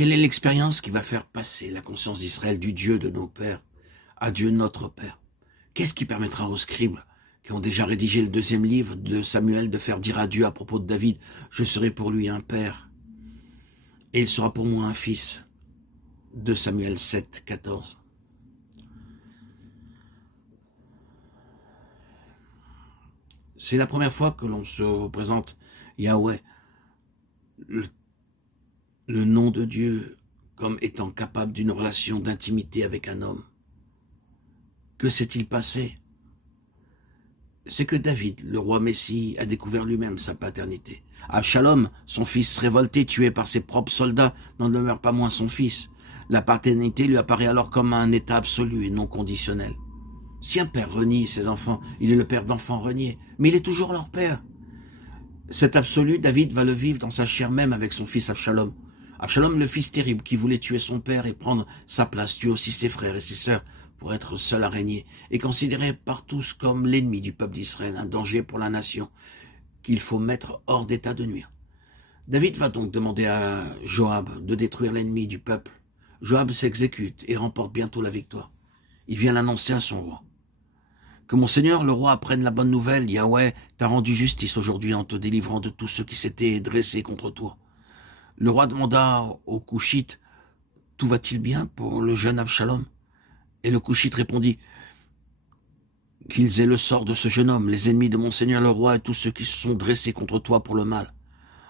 Quelle est l'expérience qui va faire passer la conscience d'Israël du Dieu de nos pères à Dieu notre Père? Qu'est-ce qui permettra aux scribes qui ont déjà rédigé le 2e livre de Samuel de faire dire à Dieu à propos de David, « Je serai pour lui un père et il sera pour moi un fils » de Samuel 7, 14. C'est la première fois que l'on se représente Yahweh, le nom de Dieu, comme étant capable d'une relation d'intimité avec un homme. Que s'est-il passé? C'est que David, le roi Messie, a découvert lui-même sa paternité. Absalom, son fils révolté, tué par ses propres soldats, n'en demeure pas moins son fils. La paternité lui apparaît alors comme un état absolu et non conditionnel. Si un père renie ses enfants, il est le père d'enfants reniés, mais il est toujours leur père. Cet absolu, David va le vivre dans sa chair même avec son fils Absalom. Absalom, le fils terrible qui voulait tuer son père et prendre sa place, tuer aussi ses frères et ses sœurs pour être seul à régner, est considéré par tous comme l'ennemi du peuple d'Israël, un danger pour la nation qu'il faut mettre hors d'état de nuire. David va donc demander à Joab de détruire l'ennemi du peuple. Joab s'exécute et remporte bientôt la victoire. Il vient l'annoncer à son roi. Que mon Seigneur, le roi, apprenne la bonne nouvelle. Yahweh t'a rendu justice aujourd'hui en te délivrant de tous ceux qui s'étaient dressés contre toi. Le roi demanda au Couchite, « Tout va-t-il bien pour le jeune Absalom ?» Et le Couchite répondit, « Qu'ils aient le sort de ce jeune homme, les ennemis de mon Seigneur le roi et tous ceux qui se sont dressés contre toi pour le mal. »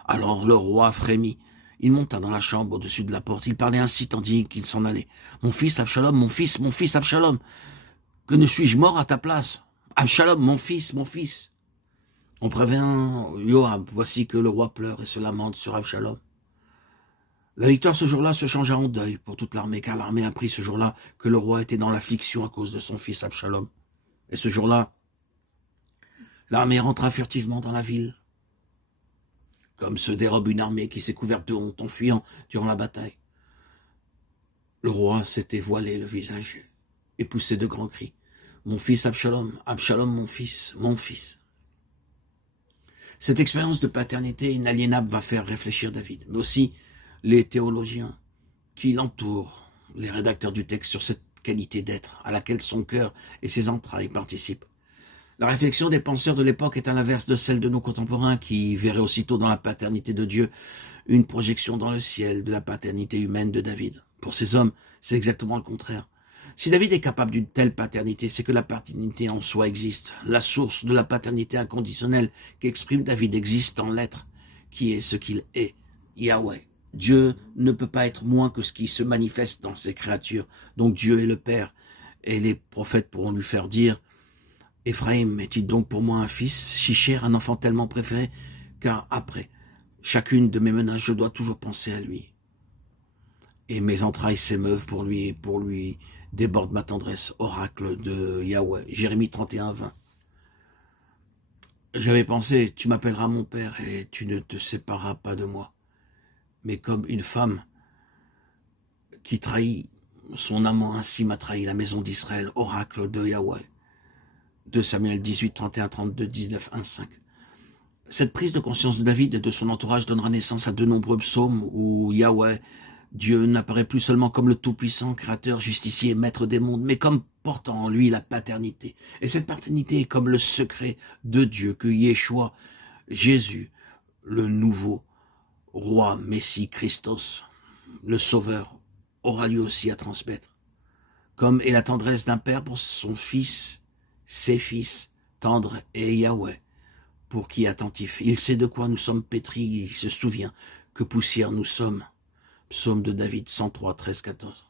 Alors le roi frémit. Il monta dans la chambre au-dessus de la porte. Il parlait ainsi tandis qu'il s'en allait. « Mon fils Absalom, mon fils Absalom, que ne suis-je mort à ta place? Absalom, mon fils, mon fils. » On prévient Joab, voici que le roi pleure et se lamente sur Absalom. La victoire ce jour-là se changea en deuil pour toute l'armée, car l'armée apprit ce jour-là que le roi était dans l'affliction à cause de son fils Absalom. Et ce jour-là, l'armée rentra furtivement dans la ville, comme se dérobe une armée qui s'est couverte de honte en fuyant durant la bataille. Le roi s'était voilé le visage et poussait de grands cris. « Mon fils Absalom, Absalom, mon fils, mon fils. » Cette expérience de paternité inaliénable va faire réfléchir David, mais aussi les théologiens qui l'entourent, les rédacteurs du texte, sur cette qualité d'être à laquelle son cœur et ses entrailles participent. La réflexion des penseurs de l'époque est à l'inverse de celle de nos contemporains qui verraient aussitôt dans la paternité de Dieu une projection dans le ciel de la paternité humaine de David. Pour ces hommes, c'est exactement le contraire. Si David est capable d'une telle paternité, c'est que la paternité en soi existe. La source de la paternité inconditionnelle qu'exprime David existe en l'être, qui est ce qu'il est, Yahweh. Dieu ne peut pas être moins que ce qui se manifeste dans ses créatures. Donc Dieu est le Père. Et les prophètes pourront lui faire dire, « Éphraïm est-il donc pour moi un fils si cher, un enfant tellement préféré, car après chacune de mes menaces, je dois toujours penser à lui. Et mes entrailles s'émeuvent pour lui, et pour lui déborde ma tendresse. » Oracle de Yahweh, Jérémie 31, 20. J'avais pensé, tu m'appelleras mon père et tu ne te sépareras pas de moi. Mais comme une femme qui trahit son amant, ainsi m'a trahi la maison d'Israël. Oracle de Yahweh. 2 Samuel 18, 31, 32, 19, 1, 5. Cette prise de conscience de David et de son entourage donnera naissance à de nombreux psaumes où Yahweh, Dieu, n'apparaît plus seulement comme le tout-puissant, créateur, justicier, maître des mondes, mais comme portant en lui la paternité. Et cette paternité est comme le secret de Dieu que Yeshua, Jésus, le nouveau roi, Messie, Christos, le Sauveur, aura lui aussi à transmettre. Comme est la tendresse d'un père pour son fils, ses fils, tendres et Yahweh, pour qui attentif. Il sait de quoi nous sommes pétris, il se souvient que poussière nous sommes. Psaume de David 103, 13, 14.